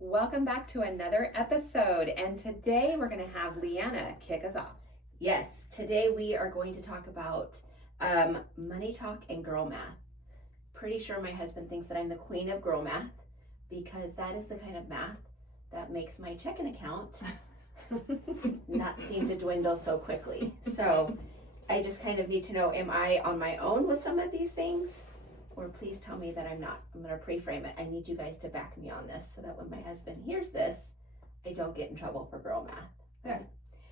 Welcome back to another episode, and today we're going to have Leanna kick us off. Yes, today we are going to talk about money talk and girl math. Pretty sure my husband thinks that I'm the queen of girl math because that is the kind of math that makes my checking account not seem to dwindle so quickly. So I just kind of need to know, am I on my own with some of these things? Or please tell me that I'm not. I'm going to pre-frame it. I need you guys to back me on this so that when my husband hears this, I don't get in trouble for girl math. Okay.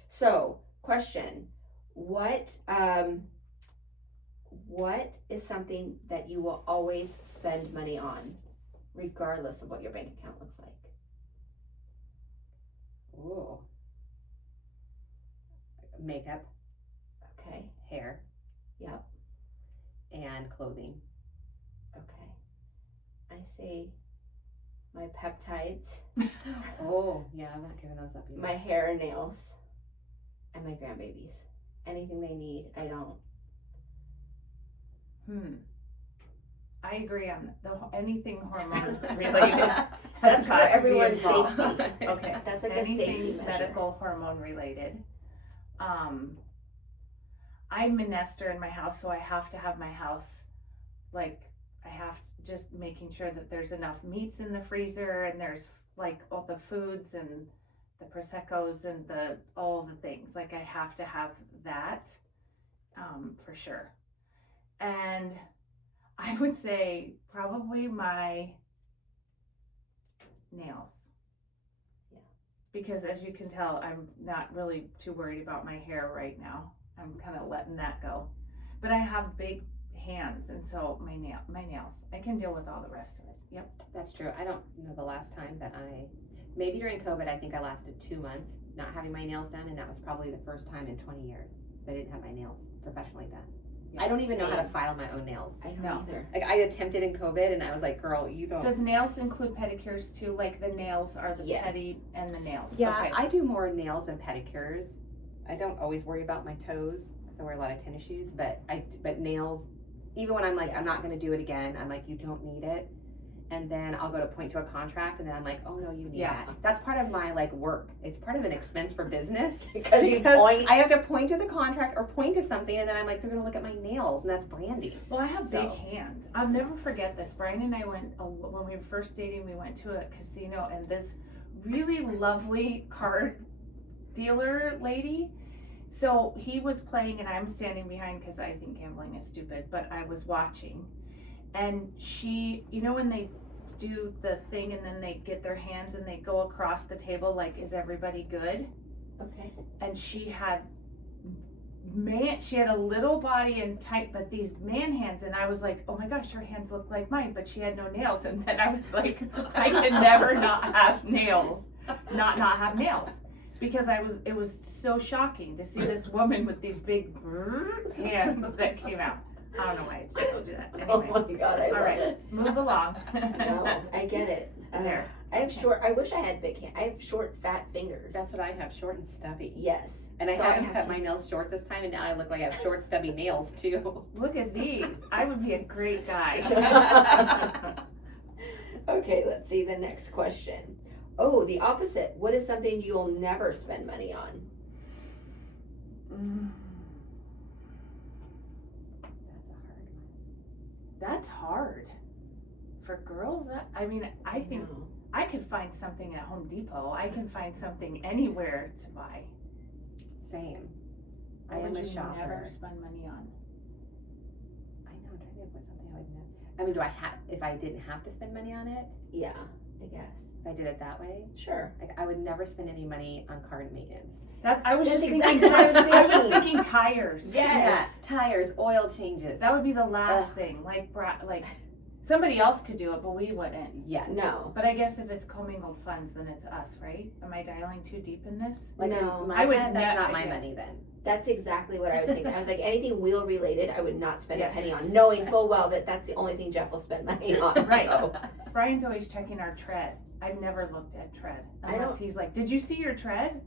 So, question, what is something that you will always spend money on, regardless of what your bank account looks like? Ooh. Makeup, Okay, hair, yep, and clothing. okay. I say my peptides, Oh, yeah, I'm not giving those up either. my hair and nails, and my grandbabies. Anything they need, I don't. I agree on anything hormone related. That's for everyone's involved. safety. Okay, That's like a anything safety measure. medical hormone related. I'm a nester in my house, so I have to have my house, like, I have to just making sure that there's enough meats in the freezer and there's like all the foods and the Prosecco's and all the things. Like, I have to have that, for sure. And I would say probably my nails. Yeah. Because as you can tell, I'm not really too worried about my hair right now. I'm kind of letting that go. But I have big hands, and so my nails, I can deal with all the rest of it. Yep. That's true. I don't know the last time that maybe during COVID, I think I lasted 2 months not having my nails done, and that was probably the first time in 20 years that I didn't have my nails professionally done. I don't even know how to file my own nails. I don't No. either. Like, I attempted in COVID, and I was like, girl, you don't. Does nails include pedicures too? Like, the nails are the Yes. pedi and the nails? Yeah, Okay. I do more nails than pedicures. I don't always worry about my toes because I wear a lot of tennis shoes, but nails, even when I'm like, I'm not going to do it again, I'm like, you don't need it. And then I'll go to point to a contract, and then I'm like, oh no, you need Yeah. that. That's part of my like work. It's part of an expense for business Because you point. I have to point to the contract or point to something, and then I'm like, they're going to look at my nails, and that's branding. Well, I have big So- hands. I'll never forget this. Brian and I went, when we were first dating, we went to a casino, and this really lovely card dealer lady, so he was playing and I'm standing behind because I think gambling is stupid, but I was watching. And she, when they do the thing and then they get their hands and they go across the table like, is everybody good? Okay. And she had a little body and tight, but these man hands, and I was like, oh my gosh, her hands look like mine, but she had no nails. And then I was like, I can never not have nails, not have nails, because it was so shocking to see this woman with these big hands that came out. I don't know why I just told you that. Oh Anyway, my God, I all love right, it. move along. No, I get it. There. I have short. I wish I had big hands. I have short, fat fingers. That's what I have, short and stubby. Yes. And I So haven't have cut to- my nails short this time, and now I look like I have short, stubby nails too. Look at these. I would be a great guy. Okay, let's see the next question. Oh, the opposite. What is something you'll never spend money on? That's a hard one. That's hard for girls. I think No. I could find something at Home Depot. I can find something anywhere to buy. Same. I What am would a you shopper. never spend money on? I know, I'm trying to think of something I would never. I mean, if I didn't have to spend money on it, Yeah, I guess. if I did it that way, Sure. like I would never spend any money on car maintenance. I was That's just exactly thinking. what I was I was thinking. thinking tires. Yes. Yeah, tires, oil changes. That would be the last Ugh. thing. Like somebody else could do it, but we wouldn't. Yeah. No. But I guess if it's commingled funds, then it's us, right? Am I dialing too deep in this? Like No. in my I would head, that's not my yeah. money then. That's exactly what I was thinking. I was like, anything wheel related, I would not spend Yes. a penny on, knowing full well that that's the only thing Jeff will spend money on. Right. So. Brian's always checking our tread. I've never looked at tread I unless don't- he's like, "Did you see your tread?"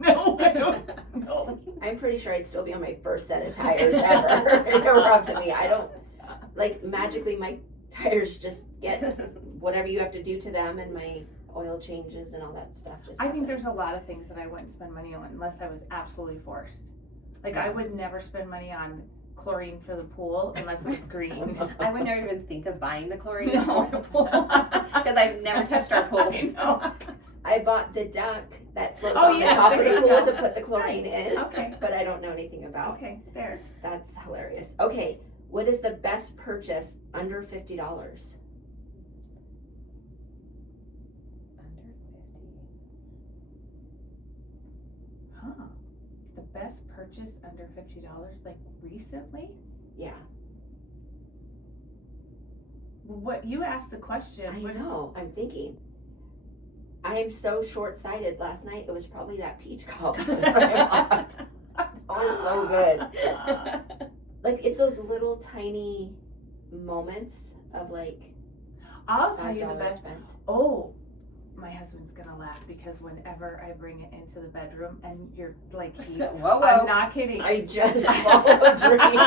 No, I don't. No. I'm pretty sure I'd still be on my first set of tires ever if it were up to me. I don't, like, magically my tires just get whatever you have to do to them, and my oil changes and all that stuff just I think happen. there's a lot of things that I wouldn't spend money on unless I was absolutely forced. Like I would never spend money on chlorine for the pool unless it was green. I would never even think of buying the chlorine No. for the pool because I've never touched our pool. I know. I bought the duck that floats Oh, on yeah, the top of there the you pool go. to put the chlorine in, Okay. but I don't know anything about. Okay, there. That's hilarious. Okay, what is the best purchase under $50? Under 50. Huh. The best purchase under $50, like recently? Yeah, What you asked the question. I what is- know. I'm thinking. I am so short-sighted. Last night it was probably that peach cobbler I bought. It was so good. Like, it's those little tiny moments of like I'll tell you the $5 best. spent. Oh, my husband's gonna laugh because whenever I bring it into the bedroom and you're like, Whoa, I'm whoa. not kidding. I just swallowed a drink.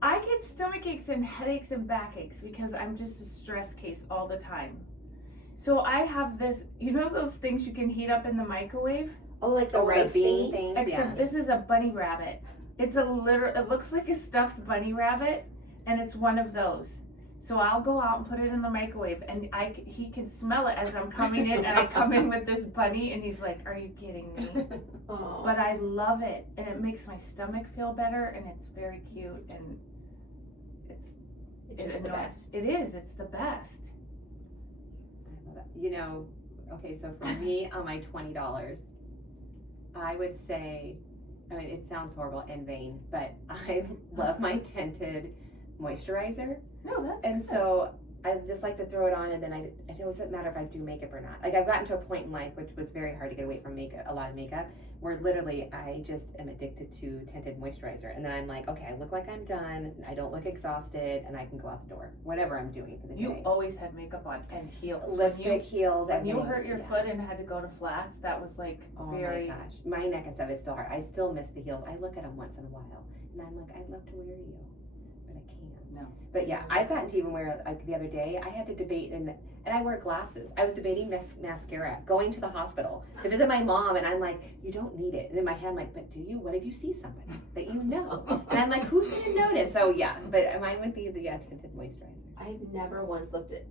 I get stomach aches and headaches and backaches because I'm just a stress case all the time. So I have this, you know those things you can heat up in the microwave? Oh, like the Oh, the rice bean things? things. Except Yeah. this is a bunny rabbit. It's a it looks like a stuffed bunny rabbit, and it's one of those. So I'll go out and put it in the microwave, and he can smell it as I'm coming in, and I come in with this bunny, and he's like, "Are you kidding me?" Oh. But I love it, and it makes my stomach feel better, and it's very cute, and It's just the best. It is. It's the best. I love that. You know, okay, so for me on my $20, I would say, I mean, it sounds horrible and vain, but I love my tinted moisturizer. No, that's And good. so I just like to throw it on, and then it doesn't matter if I do makeup or not. Like, I've gotten to a point in life, which was very hard to get away from makeup, a lot of makeup, where literally I just am addicted to tinted moisturizer. And then I'm like, okay, I look like I'm done, I don't look exhausted, and I can go out the door, whatever I'm doing for the You day. always had makeup on and heels. Lipstick, heels, When you everything. hurt your Yeah. foot and had to go to flats, that was like Oh very. my gosh, my neck and stuff is still hard. I still miss the heels. I look at them once in a while, and I'm like, I'd love to wear you, but I can't. No. But yeah, I've gotten to even where, like the other day, I had to debate, and I wear glasses. I was debating mascara, going to the hospital to visit my mom, and I'm like, you don't need it. And in my head, I'm like, but do you? What if you see somebody that you know? And I'm like, who's gonna notice? So yeah, but mine would be the tinted moisturizer. I've never once looked at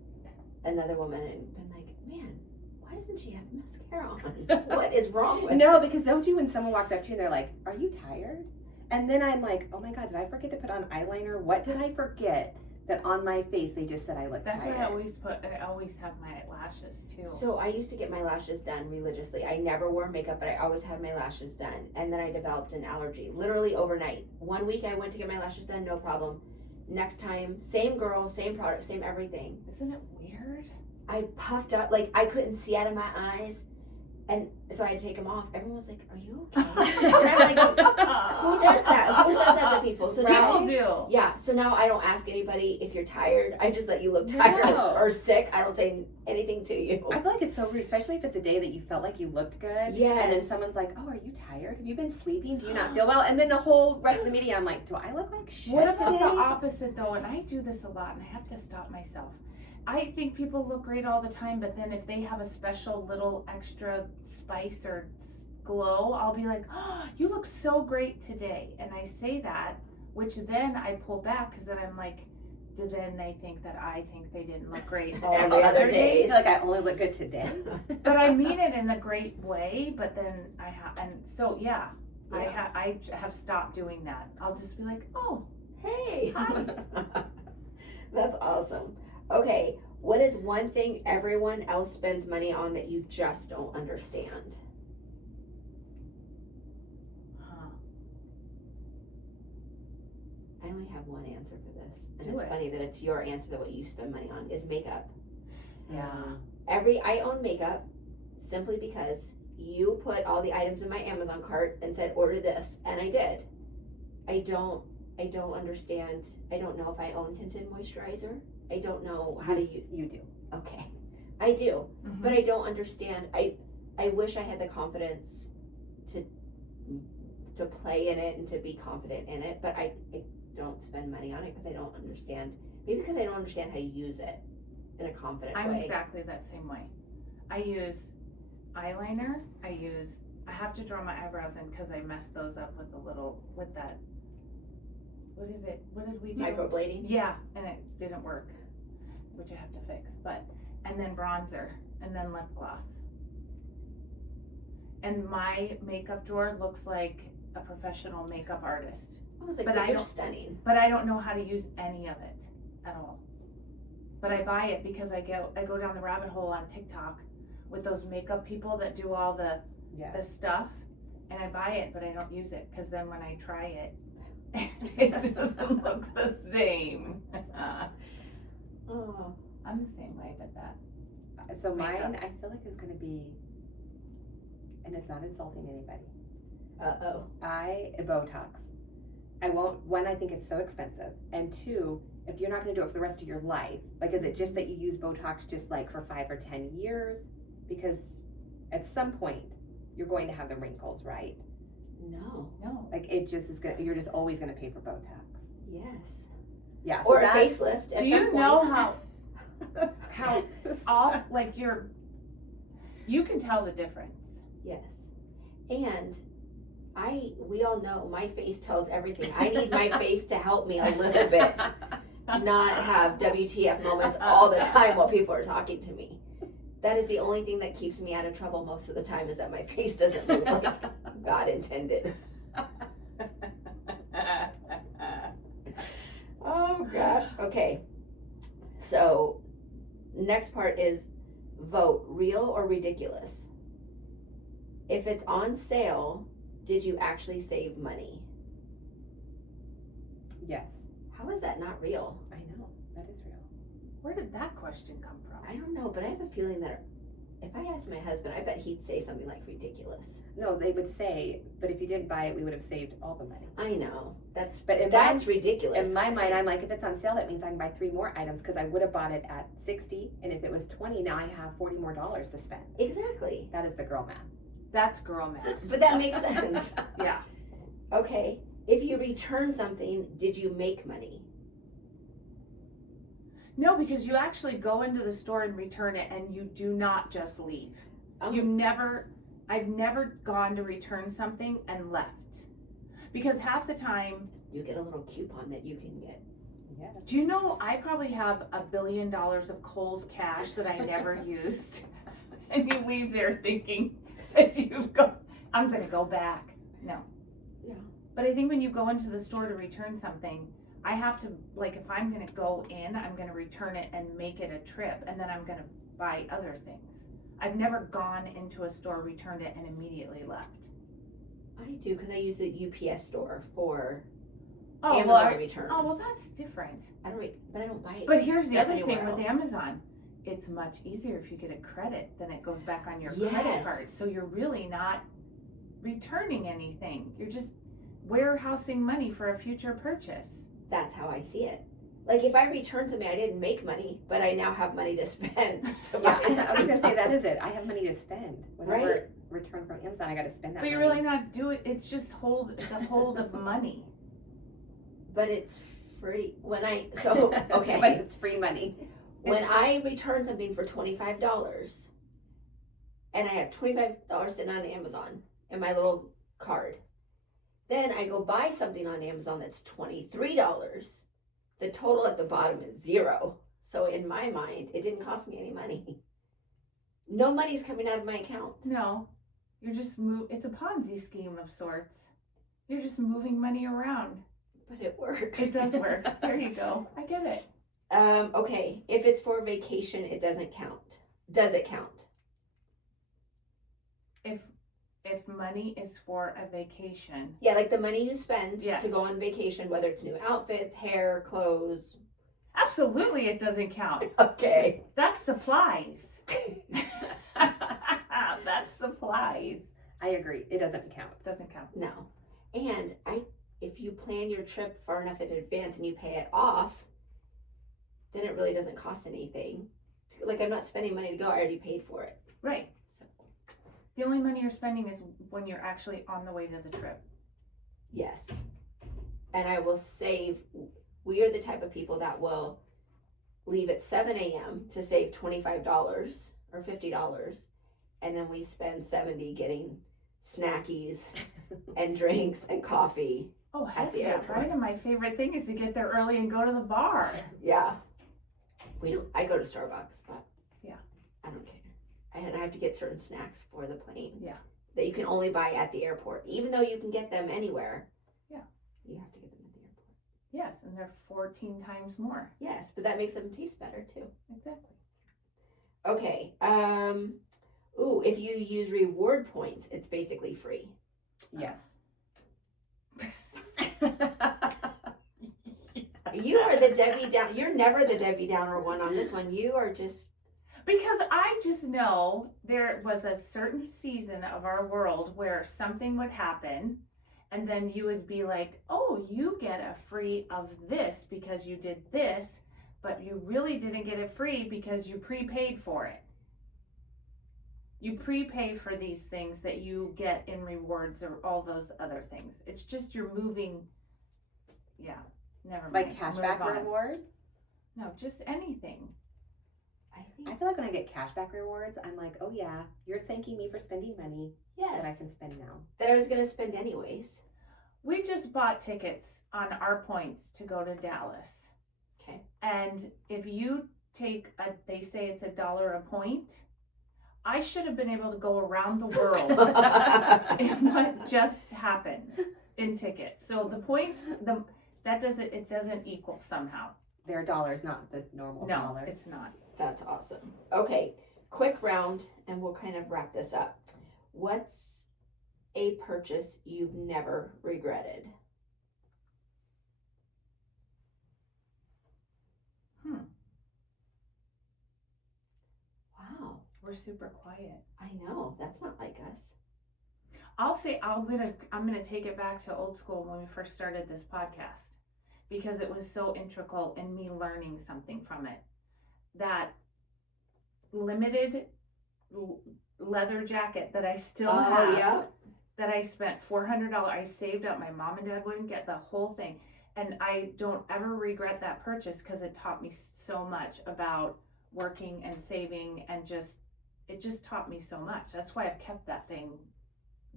another woman and been like, man, why doesn't she have mascara on? What is wrong with No, her? because don't you, when someone walks up to you and they're like, are you tired? And then I'm like, oh my God, did I forget to put on eyeliner? What did I forget that on my face they just said I look That's tired? why I always have my lashes too. So I used to get my lashes done religiously. I never wore makeup, but I always had my lashes done. And then I developed an allergy, literally overnight. 1 week I went to get my lashes done, no problem. Next time, same girl, same product, same everything. Isn't it weird? I puffed up, like I couldn't see out of my eyes. And so I had to take them off. Everyone was like, are you okay? And I'm like, who does that? Who says that to people? So now, People do. yeah, so now I don't ask anybody if you're tired. I just let you look tired No. or sick. I don't say anything to you. I feel like it's so rude, especially if it's a day that you felt like you looked good. Yes. And then someone's like, oh, are you tired? Have you been sleeping? Do you not feel well? And then the whole rest of the meeting, I'm like, do I look like shit What about today? the opposite though? And I do this a lot, and I have to stop myself. I think people look great all the time, but then if they have a special little extra spice or glow, I'll be like, oh, you look so great today. And I say that, which then I pull back because then I'm like, then they think that I think they didn't look great all Every the other other day. I days. feel like I only look good today. But I mean it in a great way, but then I have, and so yeah. Yeah. I have stopped doing that. I'll just be like, oh, Hey. hi. That's awesome. Okay, what is one thing everyone else spends money on that you just don't understand? Huh. I only have one answer for this. And Do it's it. funny that it's your answer that what you spend money on is makeup. Yeah. I own makeup simply because you put all the items in my Amazon cart and said order this, and I did. I don't understand. I don't know if I own tinted moisturizer. I don't know how to use. You do. Okay, I do, Mhm. but I don't understand. I wish I had the confidence to play in it and to be confident in it, but I don't spend money on it because I don't understand Maybe because I don't understand how you use it in a confident I'm way. exactly that same way. I use eyeliner. I have to draw my eyebrows in because I messed those up with that. What did we do? Microblading? Yeah, and it didn't work, which I have to fix. And then bronzer, and then lip gloss. And my makeup drawer looks like a professional makeup artist. I was like, But but I you're don't- stunning. But I don't know how to use any of it at all. But I buy it because I go down the rabbit hole on TikTok with those makeup people that do all the stuff, and I buy it, but I don't use it because then when I try it, it doesn't look the same. Oh. I'm the same way with that. So Makeup. mine, I feel like is gonna be, and it's not insulting anybody. Uh-oh. Botox. I won't, one, I think it's so expensive, and two, if you're not gonna do it for the rest of your life, like, is it just that you use Botox just like for 5 or 10 years? Because at some point, you're going to have the wrinkles, right? No. No. Like, it just is gonna, you're just always gonna pay for Botox. Yes. Yeah, so Or a that's, facelift at Do some you point. know how off, like you can tell the difference. Yes. And we all know my face tells everything. I need my face to help me a little bit, not have WTF moments all the time while people are talking to me. That is the only thing that keeps me out of trouble most of the time, is that my face doesn't move like God intended. Oh gosh. Okay. So next part is vote real or ridiculous. If it's on sale, did you actually save money? Yes, How is that not real? I know, that is real. Where did that question come from? I don't know, but I have a feeling that if I asked my husband, I bet he'd say something like ridiculous. No, they would say, but if you didn't buy it, we would have saved all the money. I know. That's But ridiculous. in my mind, I'm like, if it's on sale, that means I can buy 3 more items because I would have bought it at 60, and if it was 20, now I have 40 more dollars to spend. Exactly. That is the girl math. That's girl math. But that makes sense. Yeah. Okay. If you return something, did you make money? No, because you actually go into the store and return it, and you do not just leave. Oh. I've never gone to return something and left. Because half the time, You get a little coupon that you can get. Yeah. do you know I probably have $1 billion of Kohl's cash that I never used? And you leave there thinking that I'm gonna go back. No. Yeah. But I think when you go into the store to return something, I have to, like, if I'm gonna go in, I'm gonna return it and make it a trip, and then I'm gonna buy other things. I've never gone into a store, returned it, and immediately left. I do, because I use the UPS store for Oh, Amazon returns. Oh, well, that's different. I don't, but I don't buy it. But here's the stuff other thing anywhere with else. Amazon. It's much easier if you get a credit, then it goes back on your Yes. credit card. So you're really not returning anything. You're just warehousing money for a future purchase. That's how I see it. Like, if I return something, I didn't make money, but I now have money to spend. To Yeah, buy I was gonna say that is it. I have money to spend. Whenever Right. I return from Amazon, I gotta spend that But you're money. really not doing, it's just it's a hold of money. But it's free. Okay. But it's free money. When I return something for $25 and I have $25 sitting on Amazon in my little card, then I go buy something on Amazon that's $23. The total at the bottom is 0. So in my mind, it didn't cost me any money. No money's coming out of my account. No, you're just it's a Ponzi scheme of sorts. You're just moving money around. But it works. It does work. There you go. I get it. Okay. If it's for vacation, it doesn't count. Does it count? If money is for a vacation, Yeah, like the money you spend Yes. to go on vacation, whether it's new outfits, hair, clothes. absolutely it doesn't count. Okay. That's supplies. That's supplies. I agree. It doesn't count. Doesn't count. No. And if you plan your trip far enough in advance and you pay it off, then it really doesn't cost anything. Like, I'm not spending money to go, I already paid for it. Right. So, The only money you're spending is when you're actually on the way to the trip. yes. And I will save. We are the type of people that will leave at 7 a.m. to save $25 or $50, and then we spend $70 getting snackies and drinks and coffee. Oh, heck the yeah, airport. right? And my favorite thing is to get there early and go to the bar. Yeah. I go to Starbucks, but yeah, I don't care. And I have to get certain snacks for the plane. Yeah. That you can only buy at the airport. Even though you can get them anywhere. Yeah. You have to get them at the airport. Yes, and they're 14 times more. Yes, but that makes them taste better too. Exactly. Okay. Ooh, if you use reward points, it's basically free. Yes. You are the Debbie Down. You're never the Debbie Downer one on this one. You are just. Because I just know there was a certain season of our world where something would happen, and then you would be like, oh, you get a free of this because you did this, but you really didn't get it free because you prepaid for it. You prepay for these things that you get in rewards or all those other things. It's just you're moving. Yeah, never mind. Like cashback rewards? No, just anything. I feel like when I get cashback rewards, I'm like, oh yeah, you're thanking me for spending money that I can spend now. That I was going to spend anyways. We just bought tickets on our points to go to Dallas. Okay. And if you take they say it's $1 a point. I should have been able to go around the world in what just happened in tickets. So the points, it doesn't equal somehow. They're dollars, not the normal No, dollar. it's not. That's awesome. Okay, quick round, and we'll kind of wrap this up. What's a purchase you've never regretted? Wow. We're super quiet. I know. That's not like us. I'll say I'm gonna take it back to old school when we first started this podcast, because it was so integral in me learning something from it. That limited leather jacket that I still have, yeah. that I spent $400. I saved up. My mom and dad wouldn't get the whole thing, and I don't ever regret that purchase because it taught me so much about working and saving, and it just taught me so much. That's why I've kept that thing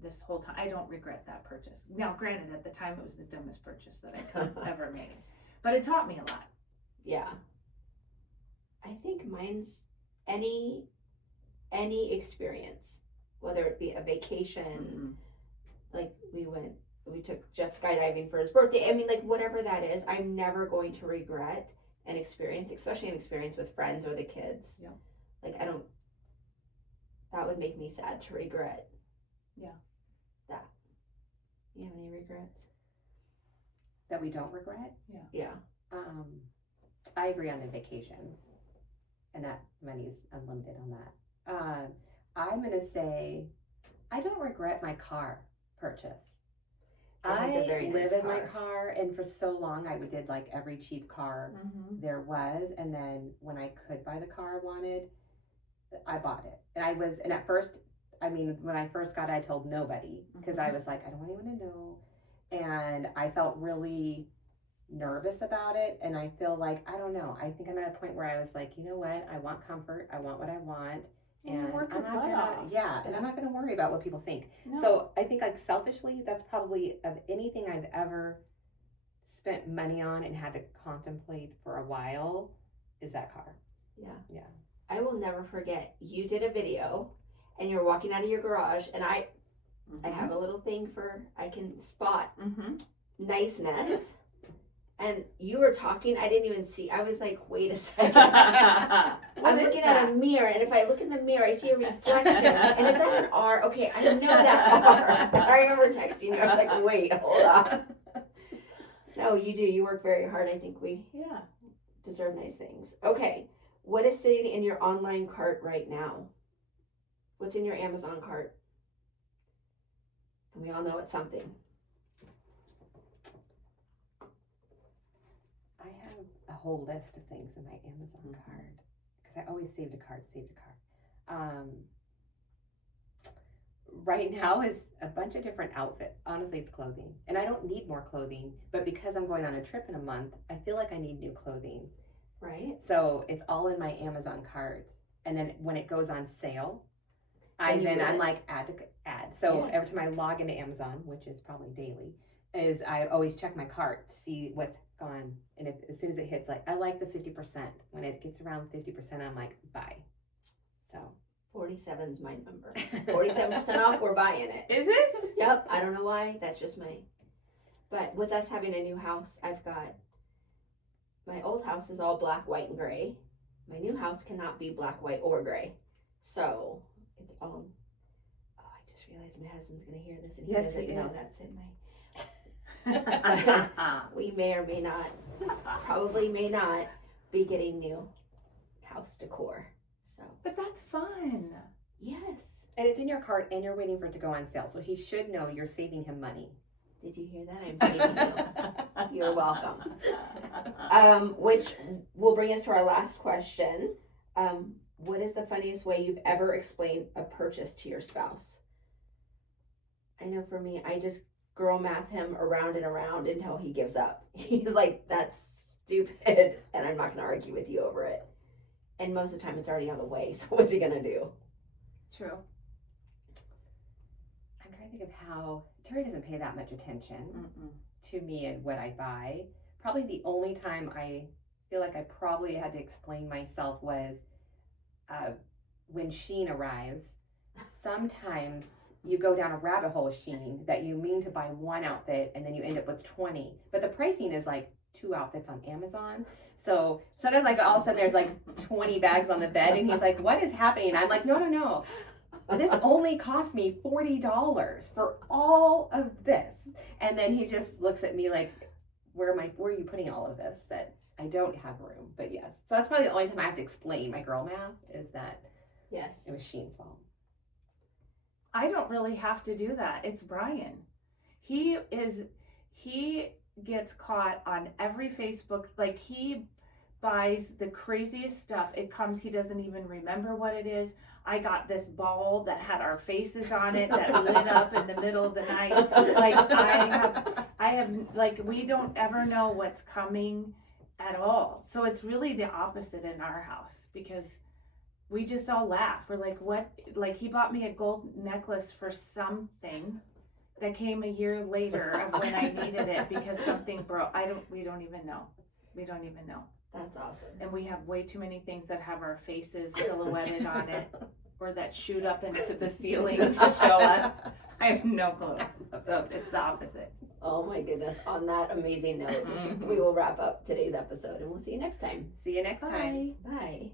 this whole time. I don't regret that purchase. Now, granted, at the time it was the dumbest purchase that I could have ever made, but it taught me a lot. Yeah. I think mine's any experience, whether it be a vacation, like we took Jeff skydiving for his birthday. I mean, like whatever that is, I'm never going to regret an experience, especially an experience with friends or the kids. Yeah. Like that would make me sad to regret. Yeah. That. You have any regrets? That we don't regret? Yeah. I agree on the vacations, and that money's unlimited on that. I'm gonna say I don't regret my car purchase. I live in my car, and for so long I did like every cheap car there was, and then when I could buy the car I wanted, I bought it. And at first, when I first got it, I told nobody because I was like, I don't want anyone to know, and I felt really nervous about it. And I feel like, I don't know, I think I'm at a point where I was like, you know what, I want comfort, I want what I want, and I'm not gonna worry about what people think. No. So I think like selfishly, that's probably of anything I've ever spent money on and had to contemplate for a while is that car. Yeah. I will never forget, you did a video and you're walking out of your garage, and I have a little thing I can spot niceness. And you were talking, I didn't even see. I was like, wait a second. I'm looking at a mirror, and if I look in the mirror, I see a reflection. And is that an R? Okay, I know that R. I remember texting you. I was like, wait, hold on. No, you do. You work very hard. I think we deserve nice things. Okay, what is sitting in your online cart right now? What's in your Amazon cart? And we all know it's something. I have a whole list of things in my Amazon card because I always saved a card. Right now is a bunch of different outfits. Honestly, it's clothing, and I don't need more clothing, but because I'm going on a trip in a month, I feel like I need new clothing. Right. So it's all in my Amazon cart. And then when it goes on sale, Then I'm like, add. So Yes. every time I log into Amazon, which is probably daily, is I always check my cart to see what's gone. And as soon as it hits, like, I like the 50%. When it gets around 50%, I'm like, buy. So 47's my number. 47% off, we're buying it. Is it? Yep, I don't know why, that's just but with us having a new house, I've got, my old house is all black, white, and gray. My new house cannot be black, white, or gray. So, it's all, oh, I just realized my husband's gonna hear this and he Yes, doesn't he know is. that's in we may or may not, probably may not, be getting new house decor. So, But that's fun. yes. and it's in your cart and you're waiting for it to go on sale. So he should know you're saving him money. Did you hear that? I'm saving you. You're welcome. Which will bring us to our last question. What is the funniest way you've ever explained a purchase to your spouse? I know for me, I just girl math him around and around until he gives up. He's like, that's stupid, and I'm not going to argue with you over it. And most of the time, it's already on the way, so what's he going to do? True. I'm trying to think of how Terry doesn't pay that much attention to me and what I buy. Probably the only time I feel like I probably had to explain myself was when Shein arrives. Sometimes you go down a rabbit hole with Shein that you mean to buy one outfit and then you end up with 20. But the pricing is like 2 outfits on Amazon. So sometimes like all of a sudden there's like 20 bags on the bed and he's like, what is happening? I'm like, no. This only cost me $40 for all of this. And then he just looks at me like, where are you putting all of this that I don't have room? But yes. So that's probably the only time I have to explain my girl math is that Yes. it was Shein's fault. I don't really have to do that. It's Brian. He gets caught on every Facebook, like he buys the craziest stuff. It comes, he doesn't even remember what it is. I got this ball that had our faces on it that lit up in the middle of the night. Like I have like, we don't ever know what's coming at all. So it's really the opposite in our house because we just all laugh. We're like, what? Like he bought me a gold necklace for something that came a year later of when I needed it because something broke. We don't even know. That's awesome. And we have way too many things that have our faces silhouetted on it or that shoot up into the ceiling to show us. I have no clue. So it's the opposite. Oh my goodness. On that amazing note, we will wrap up today's episode and we'll see you next time. See you next time. Bye. Bye.